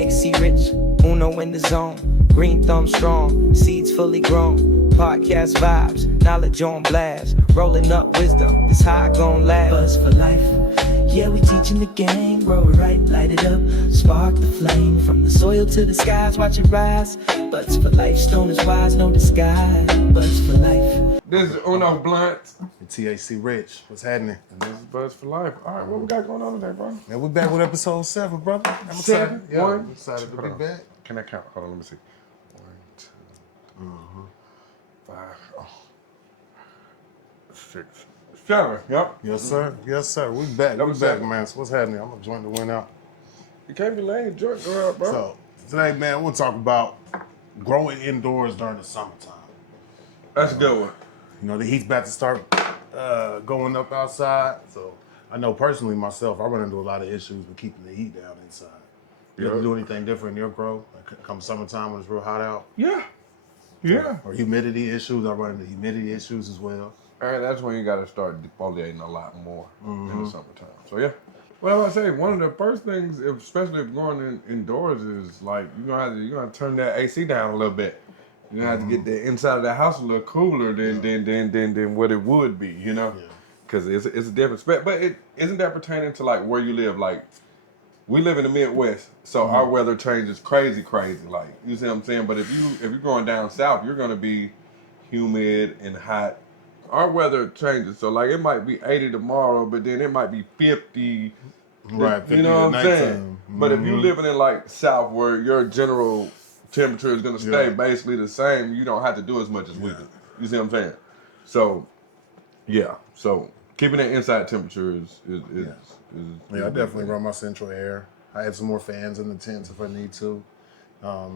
THC rich, Uno in the zone. Green thumb strong, seeds fully grown. Podcast vibes, knowledge on blast. Rolling up wisdom, this high gon' last. Buzz for life. Yeah, we teaching the game, grow it right, light it up, spark the flame, from the soil to the skies, watch it rise. Buzz for life, stone is wise, no disguise. Buzz for life. This is Uno Blunt. THC Rich, what's happening? And this is Budz4Lyfe. All right, what we got going on today, bro? Man, we back with episode 7, brother. I'm Seven? excited. Yeah, One? I'm excited to Hold be on. back. Can I count? Hold on, let me see. 1, 2, 5, 6, 7. Yep. Yes, sir. Yes, sir. We back. That We was back, seven. man. So what's happening? I'm gonna join the win out. You can't be laying joint go out, bro. So today, man, we'll talk about growing indoors during the summertime. That's a good one. You know, the heat's about to start going up outside. So I know personally myself, I run into a lot of issues with keeping the heat down inside. You ever Yeah. do anything different in your grow? Like come summertime when it's real hot out? Yeah. Yeah. Or humidity issues? I run into humidity issues as well. All right, that's when you got to start defoliating a lot more in the summertime. So, yeah. What I was say, one of the first things, especially if going indoors, is like you're gonna turn that AC down a little bit. You're gonna have to get the inside of the house a little cooler than what it would be, you know? Because it's a different spec. But isn't that pertaining to like where you live? Like we live in the Midwest, so our weather changes crazy. Like you see what I'm saying? But if you're going down south, you're gonna be humid and hot. Our weather changes, so like it might be 80 tomorrow, but then it might be 50. Right, 50 You know at what I'm saying? nighttime. But if you living in like south where your general temperature is gonna stay basically the same, you don't have to do as much as we do. You see what I'm saying? So yeah, so keeping that inside temperature is Yeah, I definitely run my central air. I add some more fans in the tents if I need to. I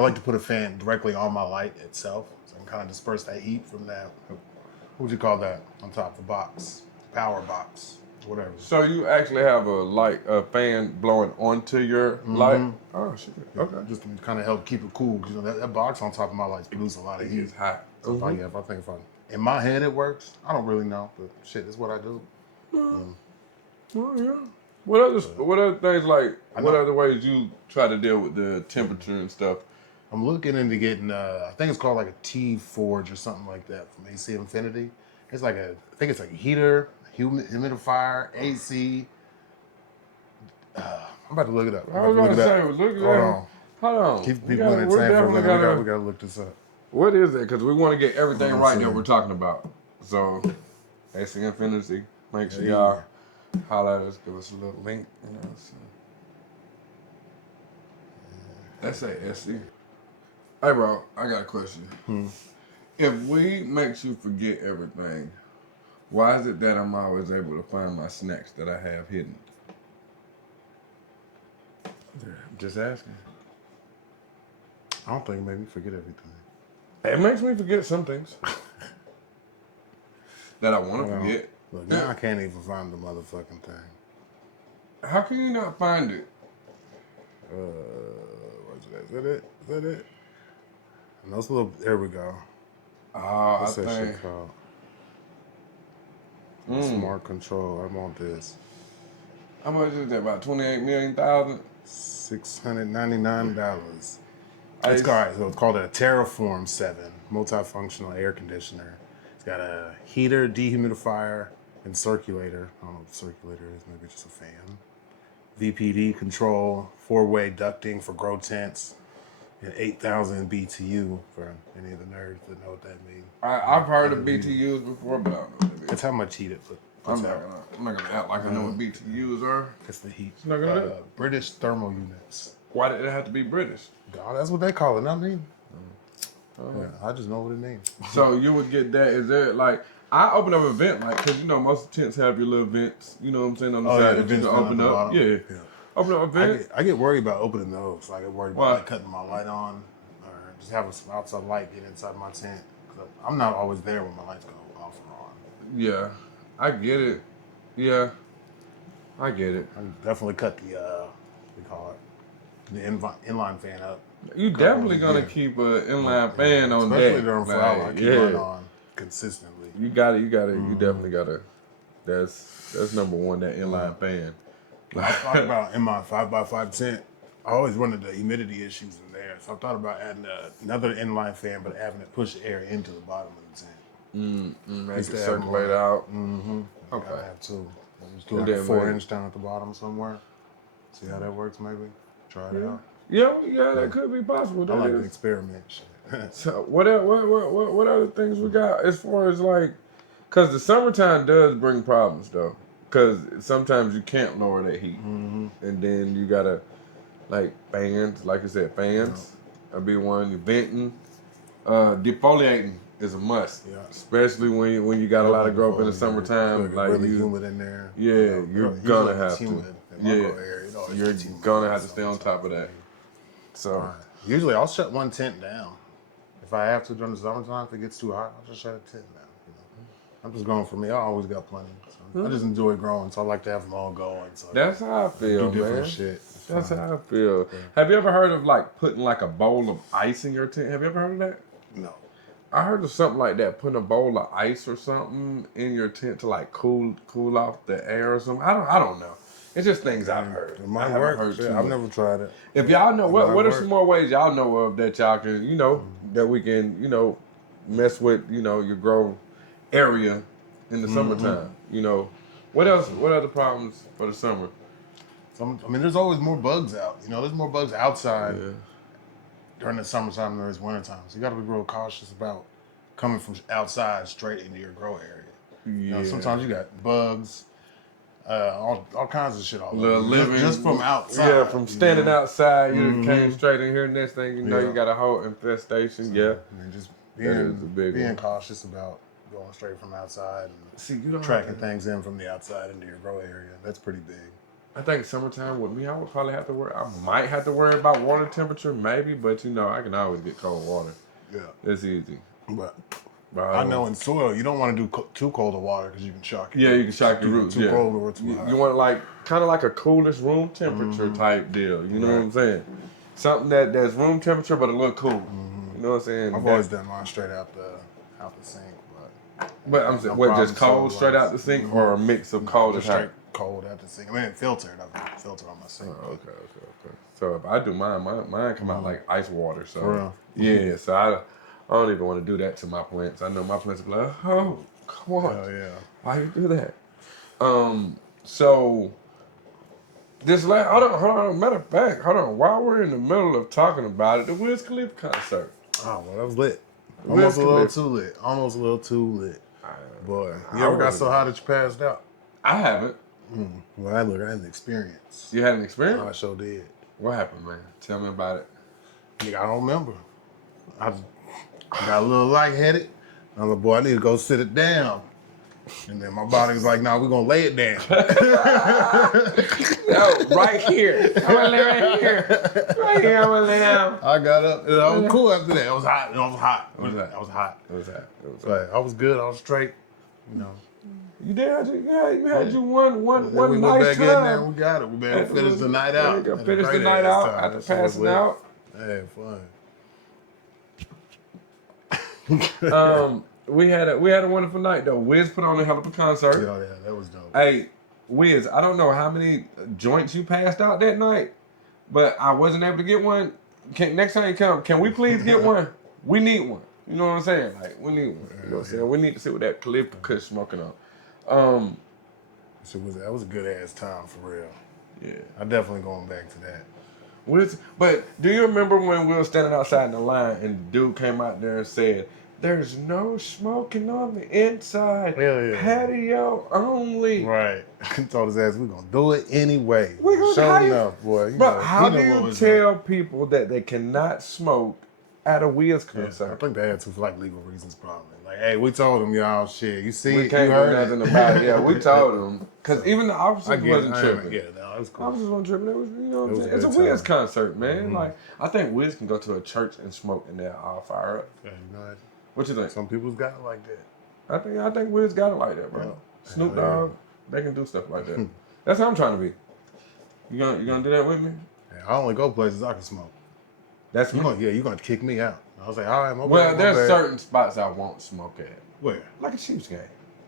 like to put a fan directly on my light itself, so I can kind of disperse that heat from that. What would you call that on top of the box? Power box, whatever. So you actually have a fan blowing onto your light? Oh shit. Okay. Just to kind of help keep it cool. 'Cause, you know, that box on top of my lights produces a lot of heat. It's hot. So if in my head it works, I don't really know, but shit, that's what I do. Oh yeah. What other things like? What other ways you try to deal with the temperature and stuff? I'm looking into getting, I think it's called like a T-Forge or something like that from AC Infinity. It's like I think it's like a heater, humidifier, AC. I'm about to look it up. I was going to say, look at that. Hold on. Keep people entertained for a minute. We got to look this up. What is it? Because we want to get everything right that we're talking about. So, AC Infinity, make sure y'all holler at us, give us a little link. You know, so. That's a SC. Hey, bro, I got a question. If weed makes you forget everything, why is it that I'm always able to find my snacks that I have hidden? I'm just asking. I don't think it made me forget everything. It makes me forget some things that I want to forget. Look, now I can't even find the motherfucking thing. How can you not find it? What's that? Is that it? Is that it? No, it's a little, there we go. I What's that think. shit called? Smart control. I want this. How much is that? About 28 million thousand? $699. It's called, so it's called a Terraform 7 multifunctional air conditioner. It's got a heater, dehumidifier, and circulator. I don't know what the circulator is, maybe just a fan. VPD control, 4-way ducting for grow tents, and 8,000 BTU for any of the nerds that know what that means. I've heard of BTUs before, but I don't know what it is. It's how much heat it puts out. I'm not gonna act like I know what BTUs are. It's the heat. not gonna do. British thermal units. Why did it have to be British? God, that's what they call it, not me. Yeah, I just know what it means. So you would get that. Is there like I open up a vent like because you know most tents have your little vents. You know what I'm saying on the side the that you can vents open up. Yeah. Open up a vent. I get worried about opening those. I get worried Why? about like, cutting my light on or just having some outside light get inside my tent. 'Cause I'm not always there when my lights go off or on. Yeah, I get it. Yeah, I get it. I definitely cut the we call it the inline fan up. You definitely gonna keep an inline fan on Especially deck. during flower, I keep mine on consistently. You got it. You definitely gotta. That's number one. That inline fan. I talk about in my 5x5 tent. I always run into humidity issues in there, so I thought about adding another inline fan, but having it push air into the bottom of the tank. Make it circulate out. Okay. I have two. Just do And like a then 4-inch down at the bottom somewhere. See how that works, maybe. Try it out. Yeah, that could be possible. I That like to is. experiment shit. So what other things we got as far as like, cause the summertime does bring problems though, cause sometimes you can't lower that heat, and then you gotta like fans, like you said, fans. That'd be one. You're venting, defoliating is a must, especially when you got a lot of growth in the summertime. Like really humid in there. Yeah, you're gonna have to. Yeah, You're gonna have to stay on top of that. So usually I'll shut one tent down. If I have to during the summertime, if it gets too hot, I'll just shut a tent down. You know? I'm just growing for me. I always got plenty. So I just enjoy growing, so I like to have them all going. So that's how I feel, do different man. shit. That's how I feel. Yeah. Have you ever heard of like putting like a bowl of ice in your tent? Have you ever heard of that? No. I heard of something like that, putting a bowl of ice or something in your tent to like cool off the air or something. I don't know. It's just things I've heard. It might work. I've never tried it. If y'all know, what are some more ways y'all know of that y'all can, that we can, mess with, your grow area in the summertime? What else? What other problems for the summer? There's always more bugs out. There's more bugs outside during the summertime than there is wintertime. So you got to be real cautious about coming from outside straight into your grow area. Yeah. Sometimes you got bugs. All kinds of shit all over. Living, just from outside. Yeah, from standing outside, you came straight in here. Next thing you know, you got a whole infestation. So, just being cautious about going straight from outside and tracking things in from the outside into your grow area. That's pretty big. I think summertime with me, I would probably have to worry. I might have to worry about water temperature, maybe, but I can always get cold water. Yeah, that's easy. But I know in soil, you don't want to do too cold of water because you can shock it. Yeah, you can shock your roots. Too cold or too hot. You want kind of like a coolest room temperature type deal. You know what I'm saying? Something that's room temperature but a little cool. You know what I'm saying? I've always done mine straight out the sink. But I'm saying, just cold straight out the sink or a mix of cold and hot? Straight cold out the sink. Filtered. I filter on my sink. Oh, okay. So if I do mine come out like ice water. So for real? Yeah, so I don't even want to do that to my plants. I know my plants will be like, oh, come on. Oh, yeah. Why you do that? So this hold on. Matter of fact, while we're in the middle of talking about it, the Budz4Lyfe concert. Oh, well, that was lit. Almost a little too lit. Boy, you ever got so hot that you passed out? I haven't. Well, I had an experience. You had an experience? I sure did. What happened, man? Tell me about it. I don't remember. I got a little lightheaded. I'm like, boy, I need to go sit it down. And then my body was like, we're going to lay it down. No, right here. I'm going to lay right here. Right here, I'm going to lay down. I got up. And I was cool after that. It was hot. I was hot. But I was good. I was straight. You did. You had you one we nice went back time. in there and we got it. We better finish the night out. Finish the night out after passing out. I had fun. We had a wonderful night though. Wiz put on a hell of a concert. Yeah, that was dope. Hey, Wiz, I don't know how many joints you passed out that night, but I wasn't able to get one. Next time you come, can we please get one? We need one. You know what I'm saying? Like, we need one. You know what I'm saying? We need to see what that Cliff Kush smoking on. That was a good ass time for real. Yeah. I'm definitely going back to that. But do you remember when we were standing outside in the line and the dude came out there and said, "There's no smoking on the inside. Patio only." Right. Told his ass, we're going to do it anyway. Sure enough, boy. But how do you tell people that they cannot smoke at a Wiz concert? I think they had to for legal reasons probably. Like, hey, we told them, y'all, shit. You see, we can't do nothing about it. Yeah, we told them. Because even the officers wasn't tripping. Yeah, no, it was cool. Officers wasn't tripping. It was, it's a Wiz concert, man. Like, I think Wiz can go to a church and smoke and they'll all fire up. Yeah, what you think? Some people's got it like that. I think Wiz got it like that, bro. Yeah. Snoop Dogg, they can do stuff like that. That's how I'm trying to be. You gonna do that with me? Yeah, I only go places I can smoke. That's me. You're gonna kick me out. I was like, all right, well, there's certain spots I won't smoke at. Where? Like a Chiefs game.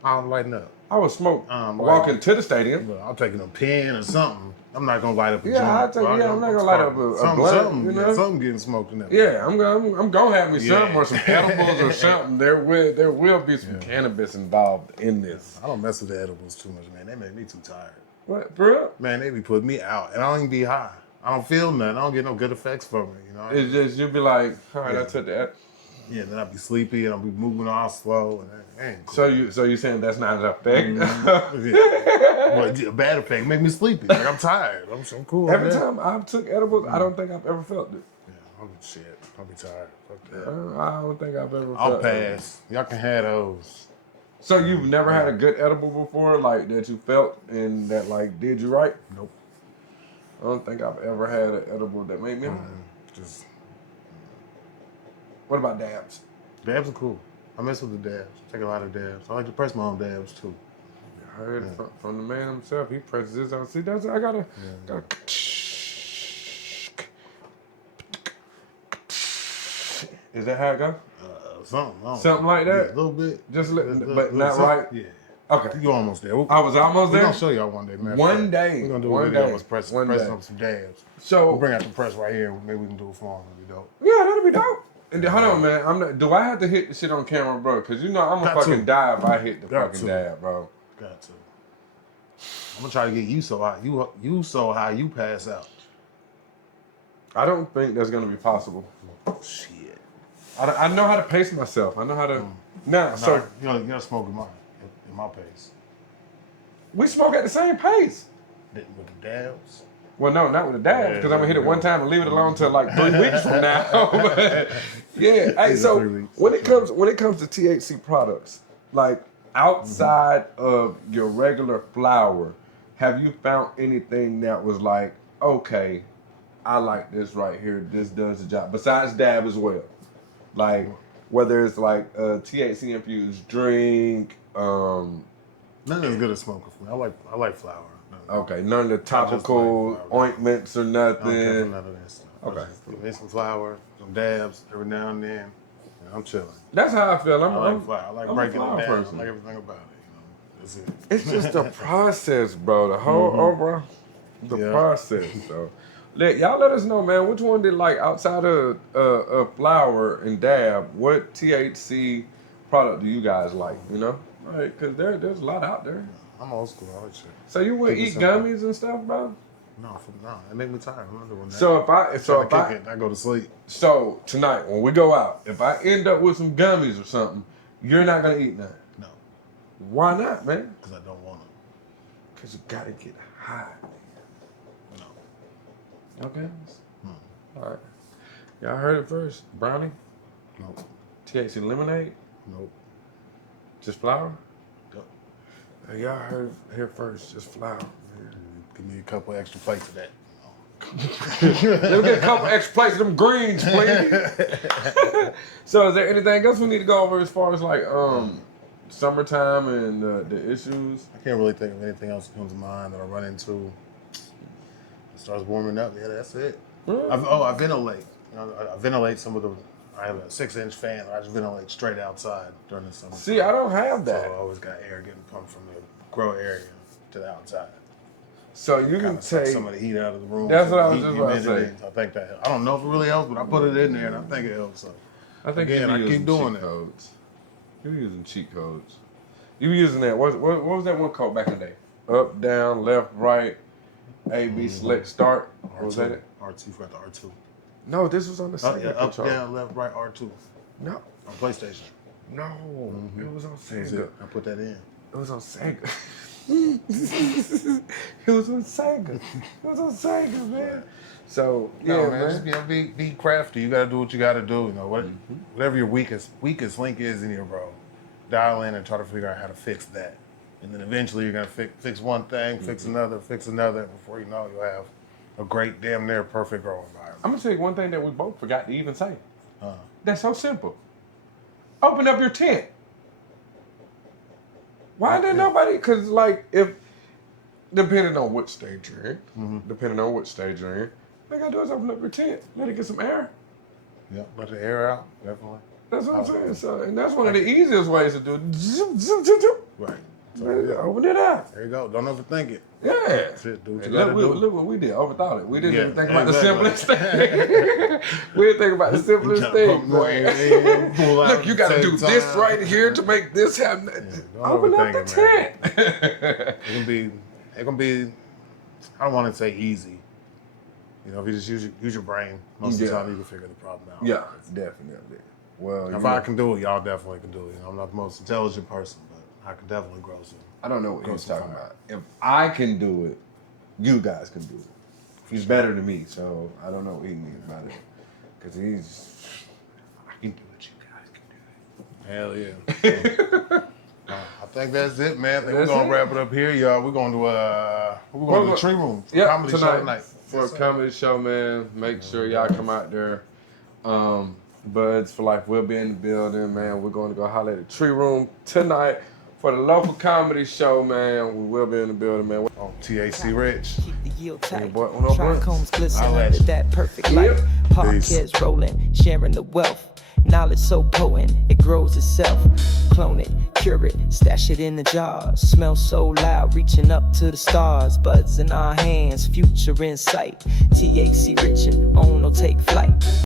I don't lighten up. I would smoke Like, walking to the stadium. I'm taking a pen or something. I'm not gonna light up a joint. I'm not gonna light up a blunt. You know, something getting smoked in there. Yeah, I'm gonna have me something or some edibles or something. There will be some cannabis involved in this. I don't mess with the edibles too much, man. They make me too tired. What, bro? Man, they be putting me out, and I don't even be high. I don't feel nothing. I don't get no good effects from it. You know. It's just you'll be like, all right, I took that. Yeah, then I'll be sleepy and I'll be moving all slow, and that ain't cool. So you saying that's not an effect? Well, a bad effect make me sleepy. Like I'm tired. I'm so cool. Every time I've took edibles, I don't think I've ever felt it. Yeah, I'll be tired. Fuck that. I don't think I've ever. I'll felt pass. Y'all can have those. So you've never had a good edible before, like that you felt and that like did you right? Nope. I don't think I've ever had an edible that made me. Just. What about dabs? Dabs are cool. I mess with the dabs. Take a lot of dabs. I like to press my own dabs too. I heard from the man himself. He presses his own. See, that's I gotta. Is that how it go? Something like that. Yeah, a little bit. Just but not right. Yeah. Okay. You almost there. I was almost We're there. gonna show y'all one day, man. One day. We're gonna do one a video day. of us pressing up some dabs. So we'll bring out the press right here. Maybe we can do it for him. It'll be dope. Yeah, that'll be dope. And then, hold on, man. Do I have to hit the shit on camera, bro? Because you know I'm gonna fucking die if I hit the fucking dab, bro. Got to. I'm gonna try to get you so high. You so high you pass out. I don't think that's gonna be possible. Shit. I know how to pace myself. I know how to. Nah, so you gotta smoke in my pace. We smoke at the same pace. With the dabs. Well, no, not with the dabs, because I'm gonna hit it one time and leave it alone till like 3 weeks from now. But, yeah. Hey, so when it comes to THC products, like outside of your regular flower, have you found anything that was like, okay, I like this right here. This does the job. Besides dab as well, like whether it's like a THC infused drink. Nothing as good as smoking for me. I like flower. Okay, none of the topical ointments or nothing. I don't care for none of that stuff. Okay. Give me some flour, some dabs every now and then. I'm chilling. That's how I feel. I like flour. I like breaking it down. Person. I like everything about it. That's it. It's just the process, bro. The whole overall, process. So, y'all let us know, man. Which one did like outside of flour and dab? What THC product do you guys like? You know, like because there's a lot out there. I'm old school. I like shit. So you would eat gummies and stuff, bro? No, it make me tired. I'm not doing that. So if I go to sleep. So tonight when we go out, if I end up with some gummies or something, you're not gonna eat none. No. Why not, man? Because I don't want them. Because you gotta get high, man. No. Okay. All right. Y'all heard it first. Brownie? Nope. THC lemonade? Nope. Just flour? Yep. Y'all heard it here first. Just flour. Man. Give me a couple extra plates of that. Let me get a couple extra plates of them greens, please. So is there anything else we need to go over as far as like summertime and the issues? I can't really think of anything else that comes to mind that I run into. It starts warming up. Yeah, that's it. I ventilate. You know, I ventilate some of the. I have a 6-inch fan. I just ventilate straight outside during the summer. See, I don't have that. So I always got air getting pumped from the grow area to the outside. So you can take some of the heat out of the room. That's what I was just about to say. I think that helps. I don't know if it really helps, but I put it in there and I think it helps. So I think again, I keep doing it. You're using cheat codes. You were using that. What was that one code back in the day? Up, down, left, right, A, B, select, start. R2. Was that it? R2, you forgot the R2. No, this was on the Sega up, control. down, left, right, R2. No. On PlayStation. No. It was on Sega. I put that in. It was on Sega. It was on Sega. It was on Sega, man. So yeah, man. Just be crafty. You gotta do what you gotta do. You know whatever your weakest link is in here, bro. Dial in and try to figure out how to fix that. And then eventually you're gonna fix one thing, fix another. Before you know, you'll have a great, damn near perfect growing environment. I'm gonna tell you one thing that we both forgot to even say. That's so simple. Open up your tent. Why didn't nobody? Because like if depending on what stage you're in, all you gotta do is open up your tent, let it get some air. Yeah, let the air out, definitely. That's what I'm saying. So, and that's one of the easiest ways to do it. Right. So, yeah. Open it up. There you go. Don't overthink it. Yeah. That's it. Do what you gotta do. Look what we did. Overthought it. We didn't Yeah, even think about the exactly. simplest thing. We didn't think about the simplest thing. Look, you got to do this right here to make this happen. Don't Open up overthink the it, man. tent. It can be. I don't want to say easy. You know, if you just use your brain, most of the time you can figure the problem out. Yeah, definitely. Well, If I can do it, y'all definitely can do it. You know, I'm not the most intelligent person, but I can definitely grow some. I don't know what Go he's so talking far. about. If I can do it, you guys can do it. He's better than me, so I don't know what he means by that. Because I can do it, you guys can do it. Hell yeah. I think that's it, man. I think we're That's gonna it? wrap it up here, y'all. We're going to the tree room for comedy show tonight. For a comedy show, man. Make sure y'all come out there. Budz4Lyfe will be in the building, man. We're going to go holler at the tree room tonight for the local comedy show, man. We will be in the building, man. Oh, TAC Rich. Keep the yield tight. boy, what up, boy? Trichomes glisten I'll let under you. that perfect Yep. light. Podcast rolling, sharing the wealth. Knowledge so potent, it grows itself. Clone it, cure it, stash it in the jars. Smell so loud, reaching up to the stars. Buds in our hands, future in sight. THC rich and own or take flight.